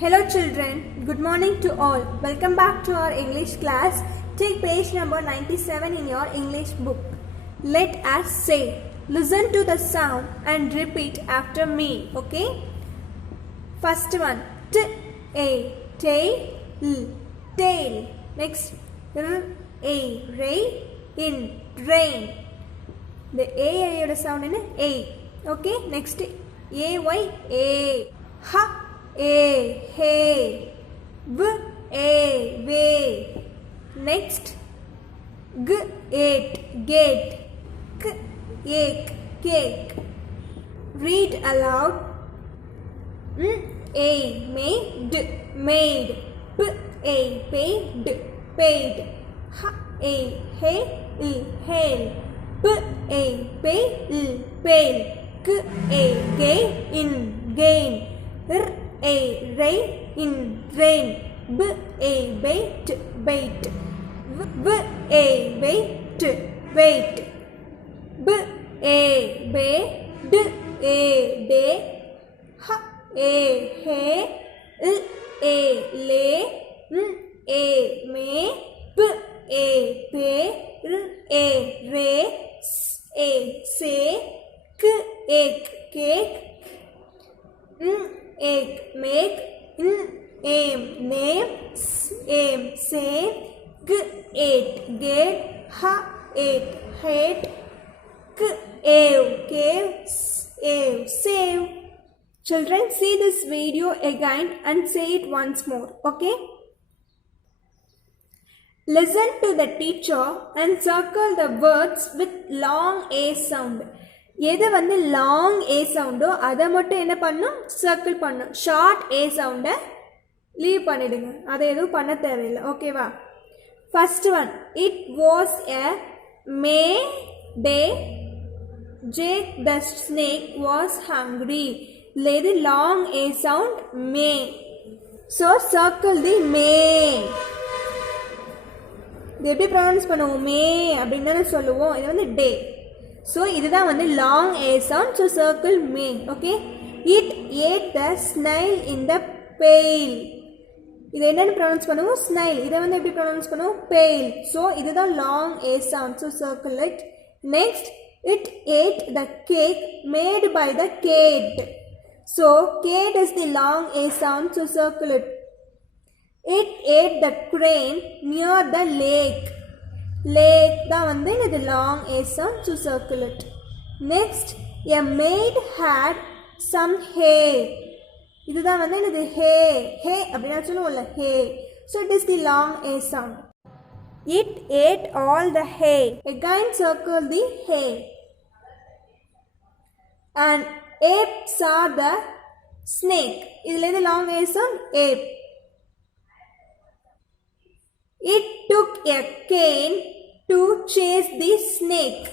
Hello children, good morning to all. Welcome back to our English class. Take page number 97 in your English book. Let us say, listen to the sound and repeat after me, okay? First one, t-a, tail, tail. Next, r-a, ray, in, rain. The a sound in a, okay? Next, a-y, a, ha, a, hey, v, a, way. Next, g, eight, gate, k, ache, cake. Read aloud. A, made, made. P, a, paid, paid. H, a, hail, hail. P, a, pale, pale. K, a, gain, gain. R, a, rain, rain. B, a, bait, bait. V, a, wait, wait. B, a, bay, d, a, day. H, a, hay, l, a, lay. M, a, may. P, a, pay. R, a, ray. S, a, say. K, ache, cake. M, ache, make. N, aim, name. S, aim, same. G, eight, gate. H, eight, hate. K, ave, cave. S, ave, save. Children, see this video again and say it once more, okay? Listen to the teacher and circle the words with long A sound. எது வந்து லாங் ஏ சவுண்டோ அதை மட்டும் என்ன பண்ணும், சர்க்கிள் பண்ணும். ஷார்ட் ஏ சவுண்டை லீவ் பண்ணிடுங்க, அதை எதுவும் பண்ண தேவையில்லை, ஓகேவா? First one, it was a May day. Jack the snake was hungry. இதில் எது long a sound? May. So circle the May. இது எப்படி ப்ரொனவுன்ஸ் பண்ணுவோம்? மே அப்படின்னு தானே சொல்லுவோம். இது வந்து டே. ஸோ இதுதான் வந்து long a sound. So circle May, okay? It ate த ஸ்னைல் இன் த பெயில். இதை என்னென்னு ப்ரொனவுன்ஸ் பண்ணுவோம்? ஸ்னைல். இதை வந்து எப்படி ப்ரொனவுன்ஸ் பண்ணுவோம்? பெயில். ஸோ இதுதான் long a sound. So circle it. Next, it ate the cake made by the Kate. So Kate is the long a sound. So circle it. It ate the crane near the lake. Lake தான் வந்து இது long A sound. So circle it. Next, a maid had some hay. இதுதான் வந்து இது hay. Hay அப்படின்னா சொல்லுவோம்ல, hay. So it is the long A sound. It ate all the hay. Again circle the hay. And ape saw the snake. இதுல இது long A sound, ape. It took a cane to chase the snake.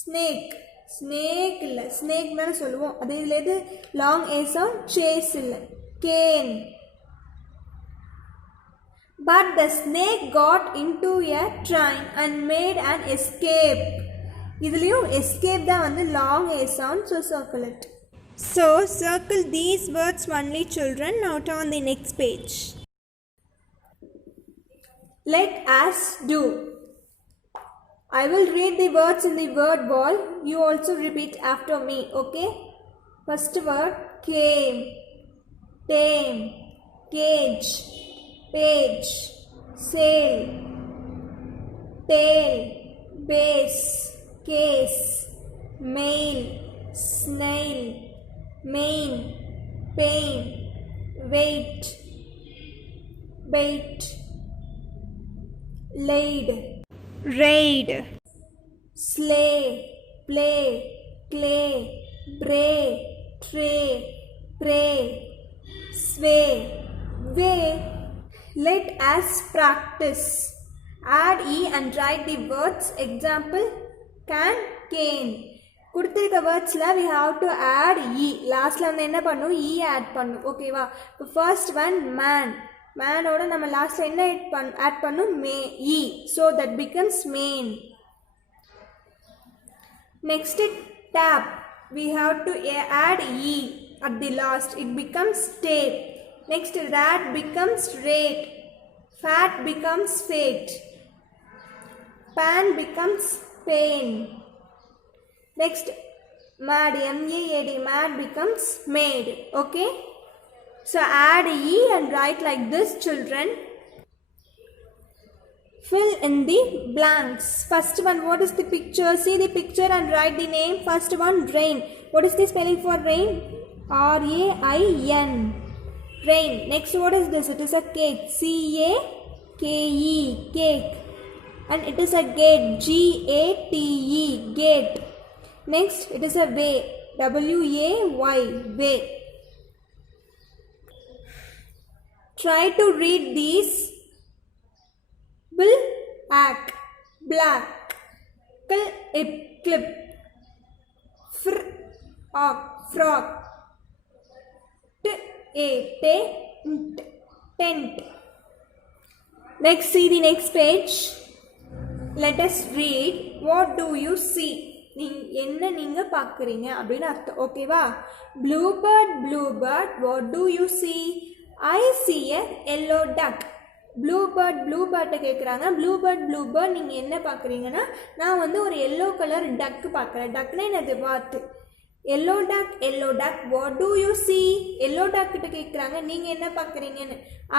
Snake. Snake இல்லை, snake தான் சொல்லுவோம். அது இதில் எது long A sound? Chase இல்லை, cane. But the snake got into a train and made an escape. இதுலேயும் escape தான் வந்து long A sound. So circle it. So circle these words only, children. Now turn the next page. Let us do. I will read the words in the word wall. You also repeat after me, okay? First word, came, tame, cage, page, sail, tail, base, case, mail, snail, main, pain, wait, bait, laid, raid, slay, play, clay, bray, tray, pray, sway, way. Let us practice. Add E and write the words. Example, can, cane. கொடுத்திருக்க வேர்ட்ஸில் we have to add E. லாஸ்ட்டில் வந்து என்ன பண்ணும்? E add பண்ணும், ஓகேவா? இப்போ first one man. மேனோட நம்ம லாஸ்ட்ல என்ன ஆட் பண்ணும்? May, E. So that becomes main. Next, tape. We have to add E. at the last. It becomes tape. Next, rat becomes rate. Fat becomes fate. Pan becomes pain. Next, mad, M-A-A-D, mad becomes made. Okay? So add E and write like this, children. Fill in the blanks. First one, what is the picture? See the picture and write the name. First one, rain. What is the spelling for rain? R-A-I-N. Rain. Next, what is this? It is a cake. C-A-K-E. Cake. And it is a gate. G-A-T-E. Gate. Next, it is a way. W-A-Y. Way. Try to read these. Black, black, clip, frog, tent. Next, see the next page. Let us read. What do you see? என்ன நீங்க பார்க்குறீங்க அப்படின்னு அர்த்தம். ஓகேவா? Bluebird, bluebird, what do you see? I see a yellow duck. ப்ளூபேர்ட்டை கேட்குறாங்க. ப்ளூபேர்ட் நீங்கள் என்ன பார்க்குறீங்கன்னா, நான் வந்து ஒரு எல்லோ கலர் டக்கு பார்க்குறேன். டக்குனா என்னது வாத்து. Yellow duck what do you see? Yellow duck கிட்ட கேட்குறாங்க நீங்கள் என்ன பார்க்குறீங்கன்னு.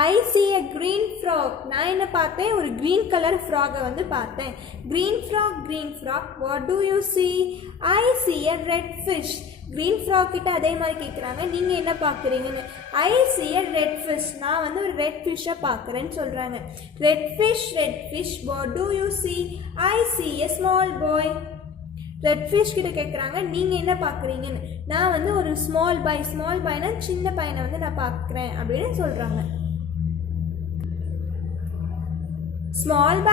I see a green frog. நான் என்ன பார்த்தேன்? ஒரு க்ரீன் கலர் ஃப்ராகை வந்து பார்த்தேன். Green frog what do you see? I see a red fish. Green frog கிட்ட அதே மாதிரி கேட்குறாங்க நீங்கள் என்ன பார்க்குறீங்கன்னு. I see a red fish. நான் வந்து ஒரு ரெட் ஃபிஷ்ஷை பார்க்குறேன்னு சொல்கிறாங்க. Red fish what do you see? I see a small boy. Red fish கிட்ட கேட்குறாங்க நீங்கள் என்ன பார்க்குறீங்கன்னு. நான் வந்து ஒரு ஸ்மால் பாய்னா சின்ன பையனை வந்து நான் பார்க்குறேன் அப்படின்னு சொல்கிறாங்க. Small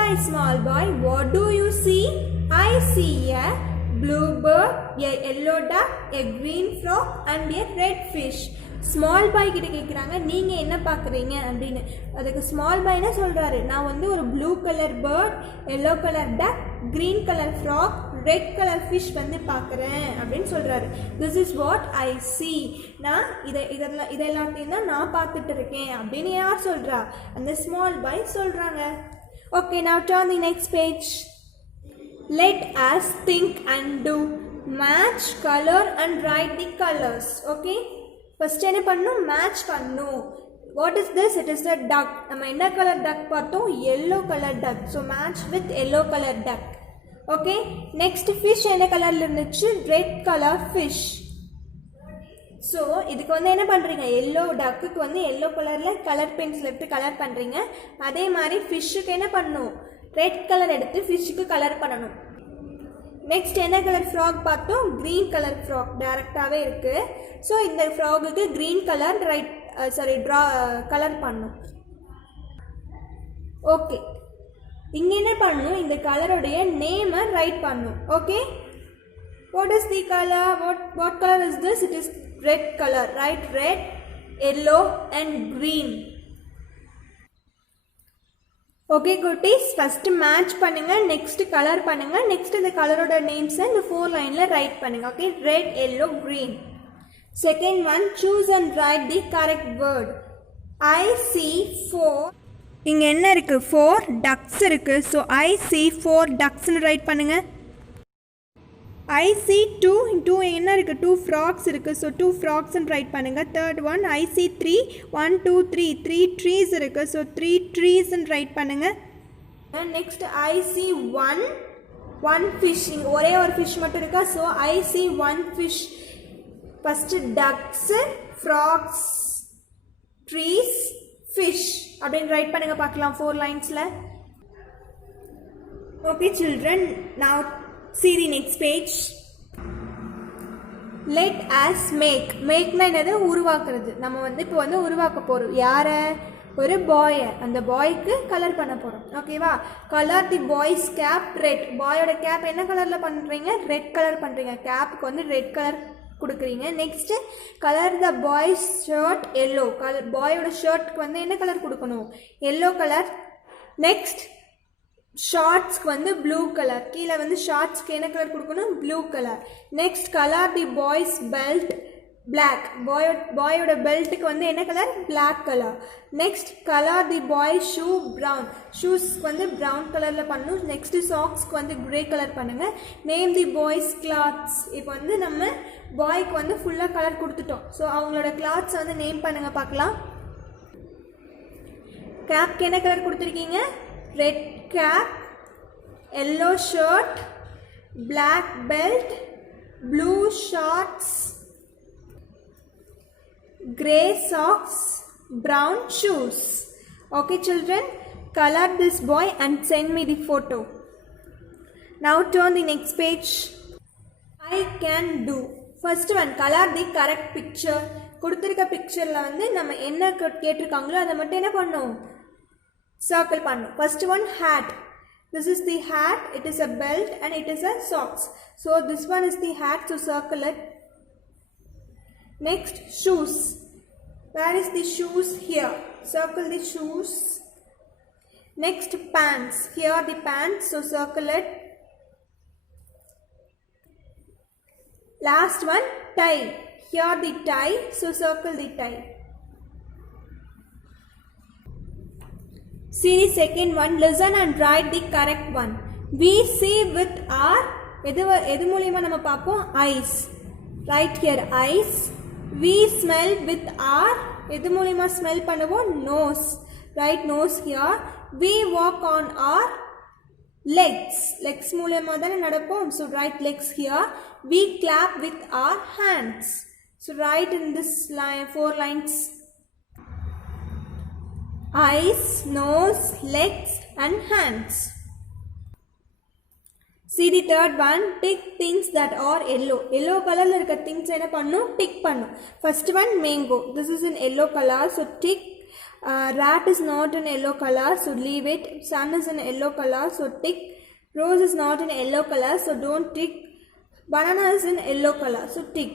boy what do you see? I see a bluebird, a yellow duck, a green frog and a red fish. Small boy கிட்ட கேட்குறாங்க நீங்கள் என்ன பார்க்குறீங்க அப்படின்னு. அதுக்கு ஸ்மால் பாய்னா சொல்கிறாரு, நான் வந்து ஒரு blue colour bird, yellow colour duck, green colour frog, red colour fish வந்து பார்க்குறேன் அப்படின்னு சொல்கிறாரு. This is what I see. நான் இதெல்லாத்தையும் தான் நான் பார்த்துட்டு இருக்கேன் அப்படின்னு யார் சொல்கிறா? அந்த ஸ்மால் பாய் சொல்கிறாங்க. Okay, now turn the next page. Let us think and do. Match color and write the colors. Okay? First என்ன பண்ணணும்? Match பண்ணணும். What is this? It is a duck. நம்ம என்ன கலர் duck பார்த்தோம்? Yellow color duck. So match with yellow color duck. Okay? Next fish என்ன கலர்ல இருந்துச்சு? Red color fish. So இதுக்கு வந்து என்ன பண்ணுறீங்க? எல்லோ டக்குக்கு வந்து எல்லோ கலரில் கலர் பென்சில் எடுத்து கலர் பண்ணுறீங்க. அதே மாதிரி ஃபிஷ்ஷுக்கு என்ன பண்ணணும்? ரெட் கலர் எடுத்து ஃபிஷ்ஷுக்கு கலர் பண்ணணும். நெக்ஸ்ட் என்ன கலர் ஃப்ராக் பார்த்தோம்? க்ரீன் கலர் ஃப்ராக் டைரெக்டாகவே இருக்குது. ஸோ இந்த ஃப்ராகுக்கு க்ரீன் கலர் கலர் பண்ணணும். ஓகே, இங்கே என்ன பண்ணணும்? இந்த கலருடைய நேமை ரைட் பண்ணணும். Okay, what is the color? What color is this? It is red color, right? Red, yellow and green. Okay குட்டீஸ், ஃபஸ்ட்டு மேட்ச் பண்ணுங்கள், நெக்ஸ்ட்டு கலர் பண்ணுங்கள், நெக்ஸ்ட் இந்த கலரோட நேம்ஸை இந்த 4 லைனில் ரைட் பண்ணுங்கள். Okay, red, yellow, green. Second one, choose and right the correct word. ஐ சி 4. இங்கே என்ன இருக்குது? 4 டக்ஸ் இருக்குது. ஸோ ஐ சி 4 டக்ஸ்ன்னு ரைட் பண்ணுங்கள். ஐ சி 2 என்ன இருக்குது? 2 ஃப்ராக்ஸ் இருக்குது. ஸோ 2 ஃப்ராக்ஸ்ன்னு ரைட் பண்ணுங்கள். தேர்ட் ஒன், ஐ சி 3 1 2 3 ட்ரீஸ் இருக்குது. ஸோ 3 ட்ரீஸ்ன்னு ரைட் பண்ணுங்கள். Next I see 1 fish. இங்கே ஒரே ஒரு ஃபிஷ் மட்டும் இருக்கா? So I see 1 fish. First ducks, frogs, trees, fish அப்படின்னு ரைட் பண்ணுங்கள். பார்க்கலாம் 4 லைன்ஸில். Okay children, now see the next page. Let us make. மேக்னா என்னது? உருவாக்குறது. நம்ம வந்து இப்போ வந்து உருவாக்க போகிறோம். யாரை? ஒரு பாயை. அந்த பாய்க்கு கலர் பண்ண போகிறோம். ஓகேவா? Colour the boy's cap red. பாயோட கேப் என்ன கலரில் பண்ணுறீங்க? ரெட் கலர் பண்ணுறீங்க. கேப்புக்கு வந்து ரெட் கலர் கொடுக்குறீங்க. Next colour the boy's shirt yellow. Colour பாயோட ஷர்ட்டுக்கு வந்து என்ன கலர் கொடுக்கணும்? Yellow colour. நெக்ஸ்ட் ஷார்ட்ஸ்க்கு வந்து ப்ளூ கலர். கீழே வந்து ஷார்ட்ஸ்க்கு என்ன கலர் கொடுக்கணும்? Blue colour. Next colour the boys belt black. Boy-ஓட பெல்ட்டுக்கு வந்து என்ன colour? black color. Next, color the boy shoe brown. Shoes வந்து brown கலர்ல பண்ணணும். Next, socks வந்து grey கலர் பண்ணுங்க. Name the boy's clothes. இப்போ வந்து நம்ம பாய்க்கு வந்து ஃபுல்லாக கலர் கொடுத்துட்டோம். ஸோ அவங்களோட கிளாத்ஸ் வந்து நேம் பண்ணுங்க பார்க்கலாம். கேப்க்கு என்ன கலர் கொடுத்துருக்கீங்க? Red cap, yellow shirt, black belt, blue shorts, grey socks, brown shoes. Okay children, color this boy and send me the photo. Now turn the next page. I can do. First one, color the correct picture. கொடுத்திருக்க பிக்சர்ல வந்து நம்ம என்ன கேட்டிருக்காங்களோ அதை மட்டும் என்ன பண்ணணும்? சர்க்கிள் பண்ணணும். First one, hat. This is the hat, it is a belt and it is a socks. So this one is the hat, so circle it. Next, shoes. Where is the shoes? Here. Circle the shoes. Next, pants. Here are the pants, so circle it. Last one, tie. Here the tie, so circle the tie. See the second one, listen and write the correct one. We see with our, எது மூலியமா நம்ம பார்ப்போம்? eyes. Right here, eyes. We smell with our, எது மூலியமா smell பண்ணுவோம்? nose. Right, nose here. We walk on our legs. Legs மூலியமா தானே நடப்போம். So write legs here. We clap with our hands. So write in this line 4 lines. Eyes, nose, legs and hands. See the third one, tick things that are yellow. Yellow color la irukka things enna pannum? Tick pannum. First one, mango. This is in yellow color, so tick. Rat is not in yellow color, so leave it. Sun is in yellow color, so tick. Rose is not in yellow color, so don't tick. Banana is in yellow color, so tick.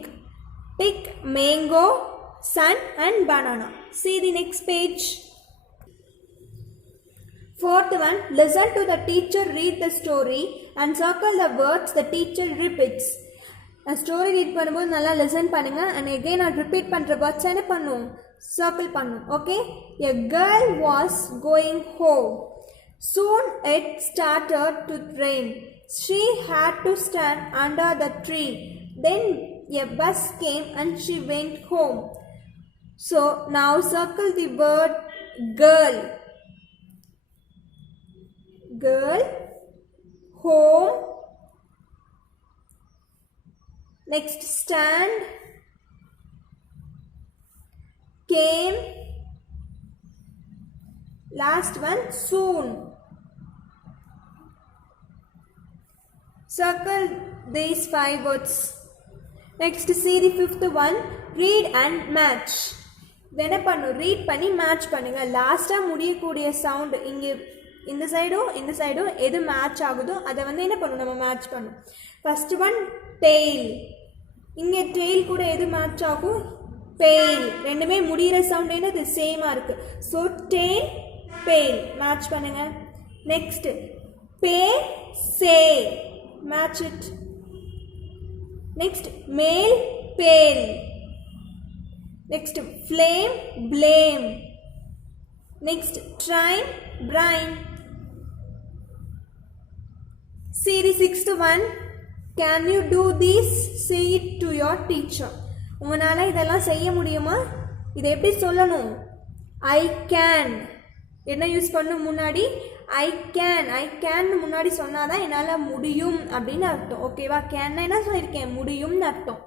Tick mango, sun and banana. See the next page. Fourth one, listen to the teacher read the story and circle the words the teacher repeats. A story read பண்ணும்போது நல்லா listen பண்ணுங்க and again நான் repeat பண்ற words என்ன பண்ணும்? Circle பண்ணும். Okay? A girl was going home. Soon it started to rain. She had to stand under the tree. Then a bus came and she went home. So now circle the word girl. Girl, home, next stand, came, last one soon. Circle these 5 words. Next see the fifth one, read and match. என்ன பண்ணும்? read பண்ணி match பண்ணுங்க. லாஸ்டா முடியக்கூடிய சவுண்ட் இங்கே இந்த சைடும் எது மேட்ச் ஆகுதோ அதை வந்து என்ன பண்ணும்? நம்ம மேட்ச் பண்ணும். First one tail. இங்கே டெய்ல் கூட எது மேட்ச் ஆகும்? பெயில். ரெண்டுமே முடிகிற சவுண்ட் என்னது? சேமாக இருக்கு. ஸோ டெய்ல் பெயில் மேட்ச் பண்ணுங்க. நெக்ஸ்ட் பே சே மேட்ச் இட். நெக்ஸ்ட் மேல் பேல். Next flame blame. Next, train, brine. See the sixth one. Can you do this? Say it to your teacher. உங்களால இதெல்லாம் செய்ய முடியுமா? இதை எப்படி சொல்லணும்? I can. என்ன யூஸ் பண்ணும் முன்னாடி? I can முன்னாடி சொன்னாதான் என்னால முடியும் அப்படின்னு அர்த்தம். ஓகேவா? can என்ன சொல்லியிருக்கேன்? முடியும்னு அர்த்தம்.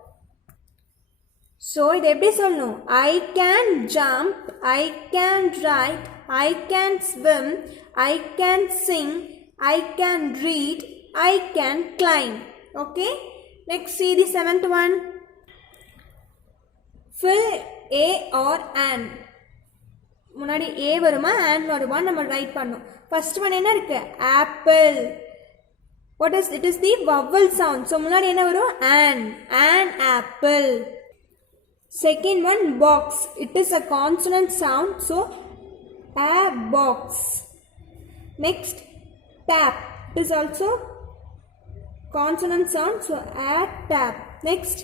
ஸோ இதை எப்படி சொல்லணும்? I can jump, I can write, I can swim, I can sing, I can read, I can climb. Okay? Next see the seventh one. Fill a or an. முன்னாடி a வருமா and வருமா நம்ம ரைட் பண்ணோம். ஃபர்ஸ்ட் ஒன் என்ன இருக்கு? Apple. What is it? Is the vowel sound. So முன்னாடி என்ன வரும்? an apple. Second one, box. It is a consonant sound, so a box. Next, tap. It is also consonant sound, so a tap. Next,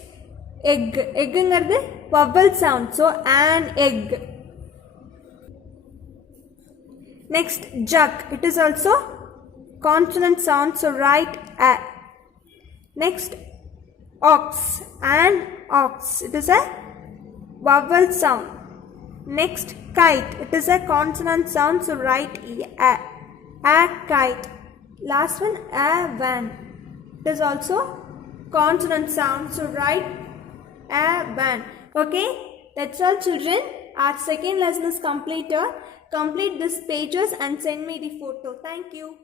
egg. Eggngarde vowel sound. So an egg. Next, jug. It is also consonant sound. So write a. Next, ox. An ox. It is a vowel sound. Next, kite. It is a consonant sound. So write a. A kite. Last one, a van. It is also consonant sound. So write a van. Okay, that's all children. Our second lesson is completed. Complete these pages and send me the photo. Thank you.